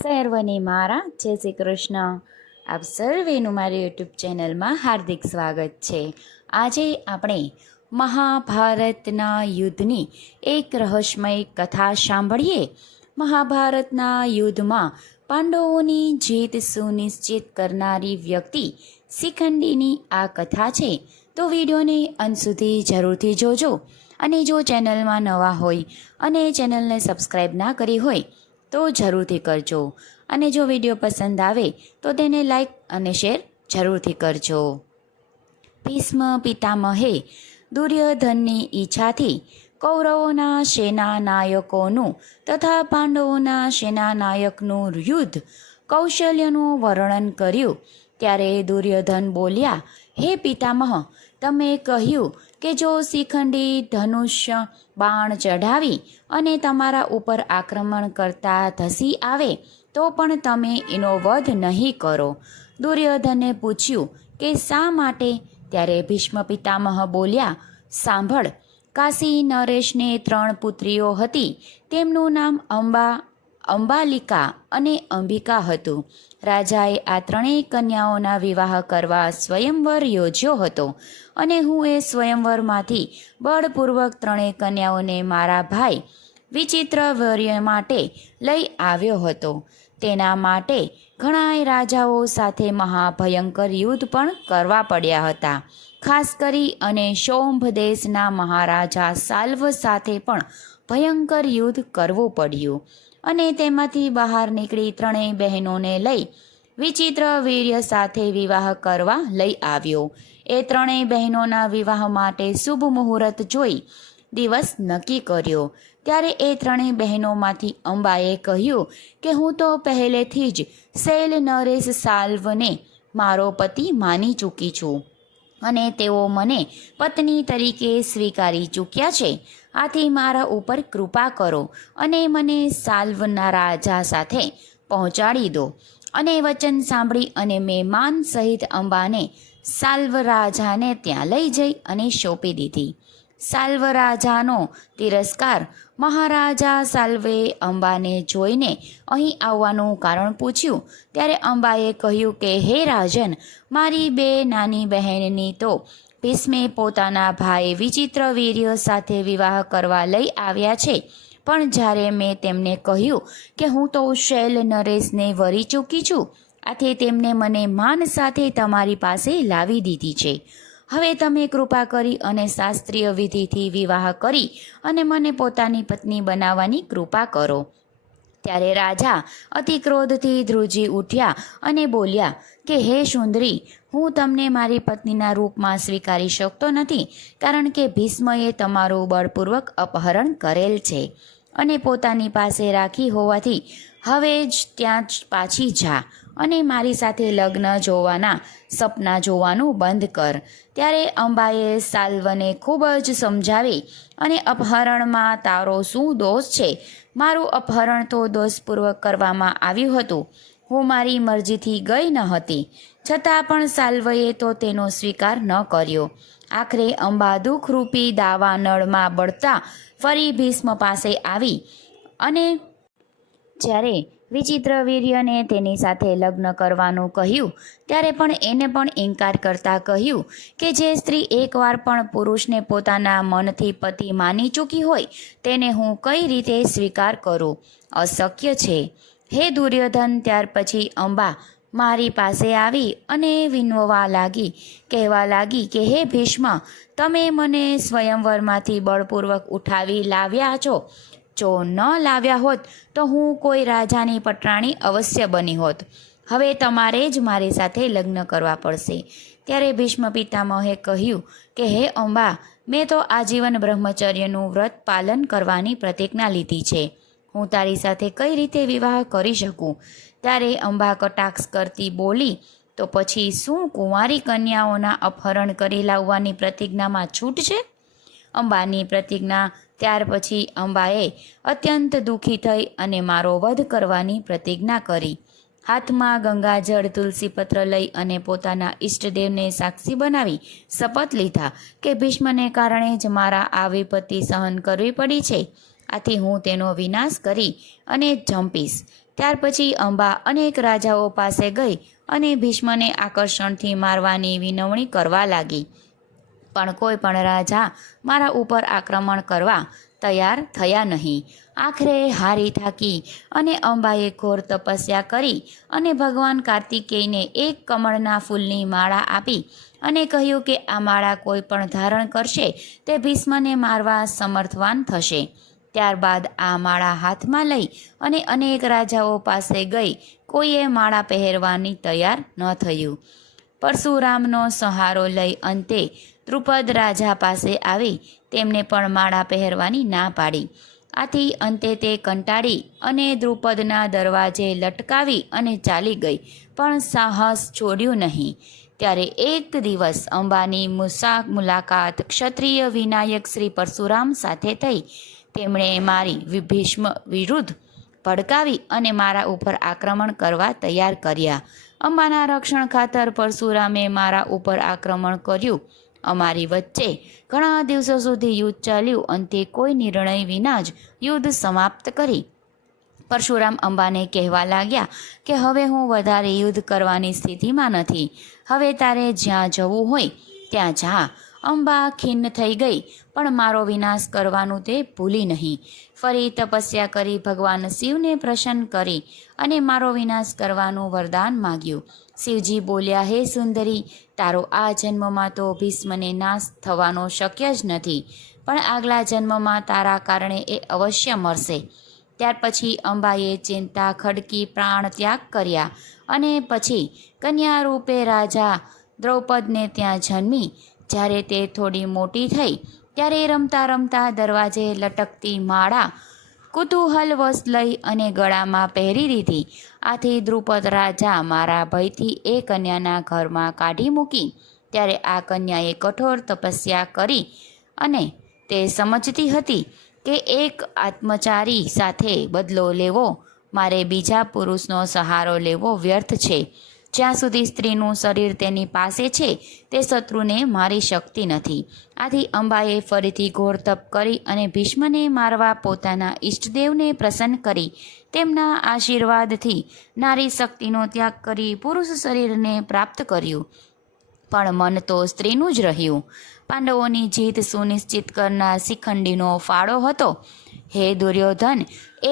સર્વને મારા જય શ્રી કૃષ્ણ. આપ સર્વેનું મારી યુટ્યુબ ચેનલમાં હાર્દિક સ્વાગત છે. આજે આપણે મહાભારતના યુદ્ધની એક રહસ્યમય કથા સાંભળીએ. મહાભારતના યુદ્ધમાં પાંડવોની જીત સુનિશ્ચિત કરનારી વ્યક્તિ શિખંડીની આ કથા છે. તો વિડીયોને અંત સુધી જરૂરથી જોજો. અને જો ચેનલમાં નવા હોય અને ચેનલને સબસ્ક્રાઈબ ના કરી હોય તો જરૂરથી કરજો. અને જો વિડીયો પસંદ આવે તો તેને લાઈક અને શેર જરૂરથી કરજો. ભીષ્મ પિતામહે દુર્યોધનની ઈચ્છાથી કૌરવોના સેના નાયકોનું તથા પાંડવોના સેના નાયકનું યુદ્ધ કૌશલ્યનું વર્ણન કર્યું. ત્યારે દુર્યોધન બોલ્યા, હે પિતામહ, તમે કહ્યું કે જો શિખંડી ધનુષ્ય બાણ ચઢાવી અને તમારા ઉપર આક્રમણ કરતા ધસી આવે તો પણ તમે એનો વધ નહીં કરો. દુર્યોધને પૂછ્યું કે શા માટે? ત્યારે ભીષ્મ પિતામહ બોલ્યા, સાંભળ, કાશી નરેશને 3 પુત્રીઓ હતી. તેમનું નામ અંબાલિકા અને અંબિકા હતું. રાજાએ આ 3 કન્યાઓના વિવાહ કરવા સ્વયંવર યોજ્યો હતો અને હું એ સ્વયંવરમાંથી બળપૂર્વક 3 કન્યાઓને મારા ભાઈ વિચિત્રવીર્ય માટે લઈ આવ્યો હતો. તેના માટે ઘણા રાજાઓ સાથે મહાભયંકર યુદ્ધ પણ કરવા પડ્યા હતા. ખાસ કરી અને શોંભ દેશના મહારાજા સાલ્વ સાથે પણ ભયંકર યુદ્ધ કરવું પડ્યું. અને તેમાંથી બહાર નીકળી 3 બહેનોને લઈ વિચિત્રવીર્ય સાથે વિવાહ કરવા લઈ આવ્યો. એ 3 બહેનોના વિવાહ માટે શુભ મુહૂર્ત જોઈ દિવસ નક્કી કર્યો. ત્યારે એ 3 બહેનોમાંથી અંબાએ કહ્યું કે હું તો પહેલેથી જ શૈલ નરેશ સાલ્વને મારો પતિ માની ચૂકી છું અને તેઓ મને પત્ની તરીકે સ્વીકારી ચૂક્યા છે. આથી મારા ઉપર કૃપા કરો અને મને સાલ્વના રાજા સાથે પહોંચાડી દો. અને વચન સાંભળી અને મેં માન સહિત અંબાને સાલ્વ રાજાને ત્યાં લઈ જઈ અને સોંપી દીધી. સાલ્વ રાજાનો તિરસ્કાર. મહારાજા સાલ્વે અંબાને જોઈને અહીં આવવાનું કારણ પૂછ્યું. ત્યારે અંબાએ કહ્યું કે હે રાજન, મારી 2 નાની બહેનની તો ભીષ્મે પોતાના ભાઈ વિચિત્રવીર્ય સાથે વિવાહ કરવા લઈ આવ્યા છે. પણ જ્યારે મેં તેમને કહ્યું કે હું તો શૈલ નરેશને વરી ચૂકી છું, આથી તેમને મને માન સાથે તમારી પાસે લાવી દીધી છે. હવે તમે કૃપા કરી અને શાસ્ત્રીય વિધિથી વિવાહ કરી અને મને પોતાની પત્ની બનાવવાની કૃપા કરો. ત્યારે રાજા અતિ ક્રોધથી ધ્રુજી ઉઠ્યા અને બોલ્યા કે હે સુંદરી, હું તમને મારી પત્નીના રૂપમાં સ્વીકારી શકતો નથી, કારણ કે ભીષ્મએ તમારું બળપૂર્વક અપહરણ કરેલ છે અને પોતાની પાસે રાખી હોવાથી હવે જ ત્યાં જ પાછી જા અને મારી સાથે લગ્ન જોવાના સપના જોવાનું બંધ કર. ત્યારે અંબાએ સાલ્વને ખૂબ જ સમજાવી અને અપહરણમાં તારો શું દોષ છે? મારું અપહરણ તો દોષપૂર્વક કરવામાં આવ્યું હતું. હું મારી મરજીથી ગઈ ન હતી, છતાં પણ સાલ્વએ તો તેનો સ્વીકાર ન કર્યો. આખરે અંબા દુઃખરૂપી દાવાનળમાં બળતા ફરી ભીષ્મ પાસે આવી અને જ્યારે વિચિત્રવીર્યને તેની સાથે લગ્ન કરવાનું કહ્યું ત્યારે પણ એને પણ ઇનકાર કરતા કહ્યું કે જે સ્ત્રી એકવાર પણ પુરુષને પોતાના મનથી પતિ માની ચૂકી હોય તેને હું કઈ રીતે સ્વીકાર કરું? અશક્ય છે. હે દુર્યોધન, ત્યાર પછી અંબા મારી પાસે આવી અને વિનવવા લાગી, કહેવા લાગી કે હે ભીષ્મ, તમે મને સ્વયંવરમાંથી બળપૂર્વક ઉઠાવી લાવ્યા છો. જો ન લાવ્યા હોત તો હું કોઈ રાજાની પટરાણી અવશ્ય બની હોત. હવે તમારે જ મારી સાથે લગ્ન કરવા પડશે. ત્યારે ભીષ્મ પિતામહે કહ્યું કે હે અંબા, મેં તો આજીવન બ્રહ્મચર્યનું વ્રત પાલન કરવાની પ્રતિજ્ઞા લીધી છે. હું તારી સાથે કઈ રીતે વિવાહ કરી શકું? ત્યારે અંબા કટાક્ષ કરતી બોલી, તો પછી શું કુંવારી કન્યાઓના અપહરણ કરી લાવવાની પ્રતિજ્ઞામાં છૂટ છે? અંબાની પ્રતિજ્ઞા. ત્યાર પછી અંબાએ અત્યંત દુઃખી થઈ અને મારો વધ કરવાની પ્રતિજ્ઞા કરી. હાથમાં ગંગાજળ તુલસીપત્ર લઈ અને પોતાના ઈષ્ટદેવને સાક્ષી બનાવી શપથ લીધા કે ભીષ્મને કારણે જ મારા આ વિપત્તિ સહન કરવી પડી છે. આથી હું તેનો વિનાશ કરી અને જંપીશ. ત્યાર પછી અંબા અનેક રાજાઓ પાસે ગઈ અને ભીષ્મને આકર્ષણથી મારવાની વિનવણી કરવા લાગી, પણ કોઈ પણ રાજા મારા ઉપર આક્રમણ કરવા તૈયાર થયા નહીં. આખરે હારી થાકી અને અંબાએ ઘોર તપસ્યા કરી અને ભગવાન કાર્તિકેયને એક કમળના ફૂલની માળા આપી અને કહ્યું કે આ માળા કોઈ પણ ધારણ કરશે તે ભીષ્મને મારવા સમર્થવાન થશે. ત્યારબાદ આ માળા હાથમાં લઈ અને અનેક રાજાઓ પાસે ગઈ. કોઈએ માળા પહેરવાની તૈયાર ન થયું. પરશુરામનો સહારો લઈ અંતે દ્રુપદ રાજા પાસે આવી તેમને પણ માળા પહેરવાની ના પાડી. આથી અંતે તે કંટાળી અને દ્રુપદના દરવાજે લટકાવી અને ચાલી ગઈ, પણ સાહસ છોડ્યું નહીં. ત્યારે એક દિવસ અંબાની મુલાકાત ક્ષત્રિય વિનાયક શ્રી પરશુરામ સાથે થઈ. તેમણે મારી ભીષ્મ વિરુદ્ધ ભડકાવી અને મારા ઉપર આક્રમણ કરવા તૈયાર કર્યા. અંબાના રક્ષણ ખાતર પરશુરામે મારા ઉપર આક્રમણ કર્યું. અમારી વચ્ચે ઘણા દિવસો સુધી યુદ્ધ ચાલ્યું. અંતે કોઈ નિર્ણય વિના જ યુદ્ધ સમાપ્ત કરી. પરશુરામ અંબાને કહેવા લાગ્યા કે હવે હું વધારે યુદ્ધ કરવાની સ્થિતિમાં નથી. હવે તારે જ્યાં જવું હોય ત્યાં જા. અંબા ખિન્ન થઈ ગઈ, પણ મારો વિનાશ કરવાનું તે ભૂલી નહીં. ફરી તપસ્યા કરી ભગવાન શિવને પ્રસન્ન કરી અને મારો વિનાશ કરવાનું વરદાન માગ્યું. શિવજી બોલ્યા, હે સુંદરી, તારો આ જન્મમાં તો ભીષ્મને નાશ થવાનો શક્ય જ નથી, પણ આગલા જન્મમાં તારા કારણે એ અવશ્ય મરશે. ત્યાર પછી અંબાએ ચિંતા ખડકી પ્રાણ ત્યાગ કર્યા અને પછી કન્યા રૂપે રાજા દ્રૌપદને ત્યાં જન્મી. જ્યારે તે થોડી મોટી થઈ ત્યારે રમતા રમતા દરવાજે લટકતી માળા કુતૂહલવશ લઈ અને ગળામાં પહેરી દીધી. આથી દ્રુપદ રાજા મારા ભયથી એ કન્યાના ઘરમાં કાઢી મૂકી. ત્યારે આ કન્યાએ કઠોર તપસ્યા કરી અને તે સમજતી હતી કે એક આત્મચારી સાથે બદલો લેવો, મારે બીજા પુરુષનો સહારો લેવો વ્યર્થ છે. જ્યાં સુધી સ્ત્રીનું શરીર તેની પાસે છે તે શત્રુને મારી શકતી નથી. આથી અંબાએ ફરીથી ઘોર તપ કરી અને ભીષ્મને મારવા પોતાના ઈષ્ટદેવને પ્રસન્ન કરી તેમના આશીર્વાદથી નારી શક્તિનો ત્યાગ કરી પુરુષ શરીરને પ્રાપ્ત કર્યું. પણ મન તો સ્ત્રીનું જ રહ્યું. પાંડવોની જીત સુનિશ્ચિત કરનાર શિખંડીનો ફાળો હતો. હે દુર્યોધન,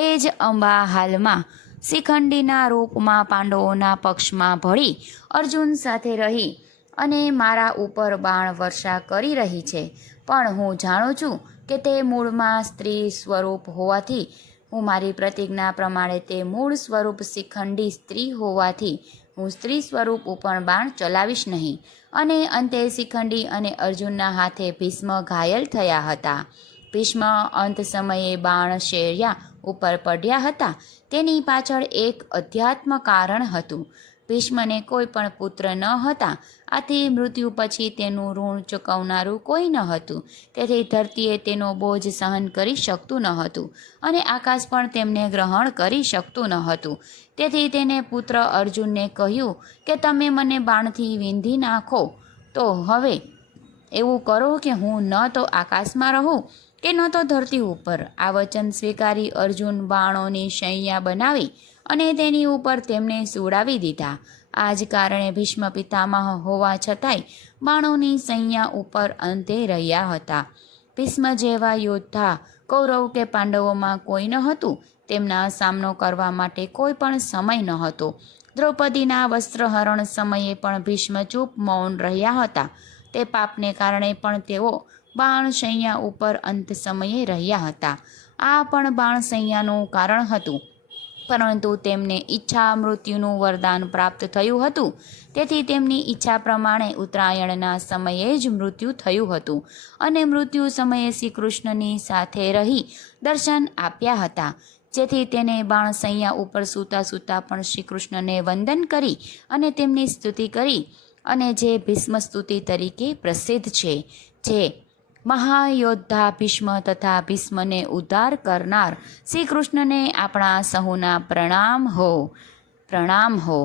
એ જ અંબા હાલમાં શિખંડીના રૂપમાં પાંડવોના પક્ષમાં ભળી અર્જુન સાથે રહી અને મારા ઉપર બાણ વર્ષા કરી રહી છે. પણ હું જાણું છું કે તે મૂળમાં સ્ત્રી સ્વરૂપ હોવાથી, હું મારી પ્રતિજ્ઞા પ્રમાણે તે મૂળ સ્વરૂપ શિખંડી સ્ત્રી હોવાથી હું સ્ત્રી સ્વરૂપ ઉપર બાણ ચલાવીશ નહીં. અને અંતે શિખંડી અને અર્જુનના હાથે ભીષ્મ ઘાયલ થયા હતા. ભીષ્મ અંત સમયે બાણ શૈયા ઉપર પડ્યા હતા. તેની પાછળ એક અધ્યાત્મ કારણ હતું. ભીષ્મને કોઈ પણ પુત્ર ન હતા. આથી મૃત્યુ પછી તેનું ઋણ ચૂકવનારું કોઈ ન હતું. તેથી ધરતીએ તેનો બોજ સહન કરી શકતું ન હતું અને આકાશ પણ તેમને ગ્રહણ કરી શકતું ન હતું. તેથી તેને પુત્ર અર્જુનને કહ્યું કે તમે મને બાણથી વીંધી નાખો, તો હવે એવું કરો કે હું ન તો આકાશમાં રહું કે ન તો ધરતી ઉપર. આ વચન સ્વીકારી અર્જુન બાણોની શૈયા બનાવી અને તેની ઉપર તેમને સુવડાવી દીધા. આ જ કારણે ભીષ્મ પિતામહ હોવા છતાંય બાણોની શૈયા ઉપર અંતે રહ્યા હતા. ભીષ્મ જેવા યોદ્ધા કૌરવ કે પાંડવોમાં કોઈ ન હતું. તેમના સામનો કરવા માટે કોઈ પણ સમય ન હતો. દ્રૌપદીના વસ્ત્રહરણ સમયે પણ ભીષ્મ ચૂપ મૌન રહ્યા હતા. તે પાપને કારણે પણ તેઓ બાણશૈયા ઉપર અંત સમયે રહ્યા હતા. આ પણ બાણશૈયાનું કારણ હતું, પરંતુ તેમને ઈચ્છા મૃત્યુનું વરદાન પ્રાપ્ત થયું હતું. તેથી તેમની ઈચ્છા પ્રમાણે ઉત્તરાયણના સમયે જ મૃત્યુ થયું હતું અને મૃત્યુ સમયે શ્રી કૃષ્ણની સાથે રહી દર્શન આપ્યા હતા. જેથી તેને બાણશૈયા ઉપર સૂતા સૂતા પણ શ્રી કૃષ્ણને વંદન કરી અને તેમની સ્તુતિ કરી, અને જે ભીષ્મ સ્તુતિ તરીકે પ્રસિદ્ધ છે. જે મહાયોદ્ધા ભીષ્મ તથા ભીષ્મને ઉદ્ધાર કરનાર શ્રી કૃષ્ણને આપણા સહુના પ્રણામ હો, પ્રણામ હો.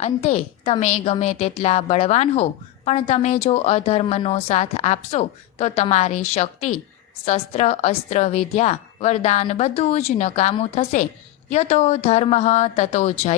અંતે તમે ગમે તેટલા બળવાન હો, પણ તમે જો અધર્મનો સાથ આપશો તો તમારી શક્તિ, શસ્ત્ર, અસ્ત્ર, વિદ્યા, વરદાન બધું જ નકામું થશે યતો ધર્મ તતો જય